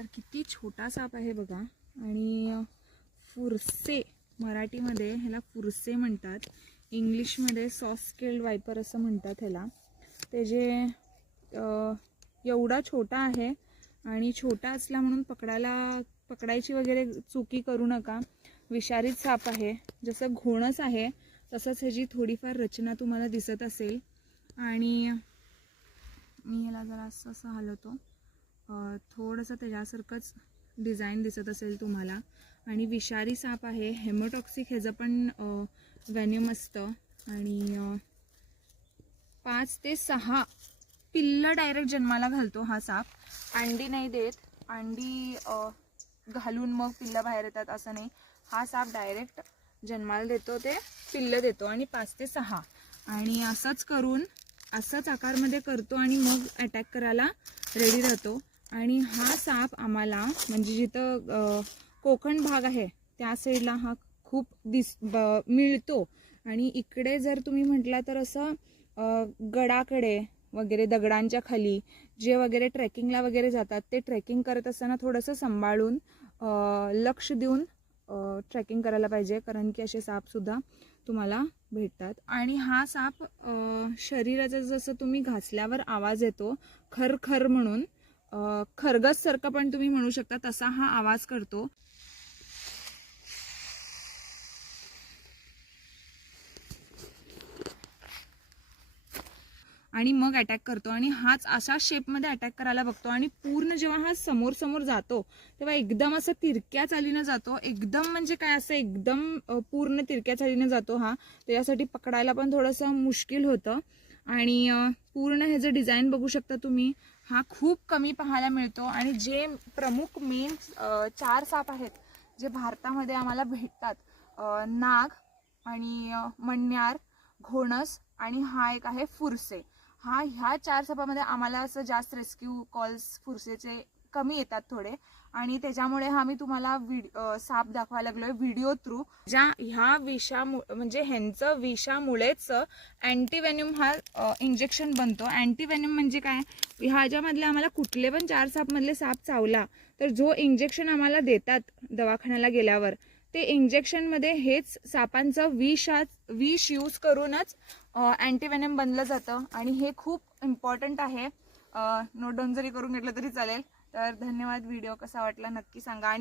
तर किती छोटा साप आहे बघा. आणि फुरसे मराठीमध्ये ह्याला फुरसे म्हणतात, इंग्लिशमध्ये सॉफ्ट स्केल्ड वायपर असं म्हणतात ह्याला. ते जे एवढा छोटा आहे आणि छोटा असला म्हणून पकडायची वगैरे चुकी करू नका. विषारी साप आहे, जसं घोणस आहे तसंच ह्याची थोडीफार रचना तुम्हाला दिसत असेल. आणि मी ह्याला जरा असं हलवतो, थोडंसं त्याच्यासारखंच डिझाईन दिसत असेल तुम्हाला. आणि विषारी साप आहे, हेमोटॉक्सिक ह्याचं पण व्हेनम असतं. आणि 5 ते 6 पिल्लं डायरेक्ट जन्माला घालतो हा साप. अंडी नाही देत, अंडी घालून मग पिल्लं बाहेर येतात असं नाही. हा साप डायरेक्ट जन्माला देतो, ते पिल्लं देतो. आणि 5 ते 6 आणि असंच करून असंच आकारमध्ये करतो आणि मग अटॅक करायला रेडी राहतो. आणि हा साप आम्हाला म्हणजे जिथं कोकण भाग आहे त्या साईडला हा खूप मिळतो. आणि इकडे जर तुम्ही म्हटला तर असं गडाकडे वगैरे दगडांच्या खाली जे वगैरे ट्रेकिंगला वगैरे जातात, ते ट्रेकिंग करत असताना थोडंसं सांभाळून लक्ष देऊन ट्रेकिंग करायला पाहिजे, कारण की असे सापसुद्धा तुम्हाला भेटतात. आणि हा साप शरीराचा जसं तुम्ही घासल्यावर आवाज येतो खर खर म्हणून, खरगस सारखा पण तुम्ही म्हणू शकता, तसा हा आवाज करतो. आणि मग अटॅक करतो. आणि हाच अशा शेपमध्ये अटॅक करायला बघतो. आणि पूर्ण जेव्हा हा समोर समोर जातो तेव्हा एकदम असं तिरक्या चालीनं जातो. एकदम म्हणजे काय, असं एकदम पूर्ण तिरक्या चालीनं जातो हा. त्याच्यासाठी पकडायला पण थोडंसं मुश्किल होतं. आणि पूर्ण हे जे डिझाईन बघू शकता तुम्ही, हा खूप कमी पाहायला मिळतो. आणि जे प्रमुख मेन 4 साप आहेत जे भारतामध्ये आम्हाला भेटतात, नाग आणि मण्यार, घोणस आणि हा एक आहे फुरसे. ह्या 4 सापामध्ये आम्हाला असं जास्त रेस्क्यू कॉल्स फुरसेचे कमी येतात थोडे. आणि त्याच्यामुळे मी तुम्हाला साप दाखवायला लागलोय व्हिडिओ थ्रू. ह्या म्हणजे ह्यांचं विषामुळेच अँटीव्हेनम हा इंजेक्शन बनतो. अँटीव्हेनम म्हणजे काय, ह्याच्यामधले आम्हाला कुठले पण 4 सापमधले साप चावला तर जो इंजेक्शन आम्हाला देतात दवाखान्याला गेल्यावर, ते इंजेक्शनमध्ये हेच सापांचं विष यूज करूनच अँटीव्हेनम बनलं जातं. आणि हे खूप इम्पॉर्टंट आहे. नोट डाऊन जरी करून घेतलं तरी चालेल. तर धन्यवाद. व्हिडिओ कसा वाटला नक्की सांगा. आणि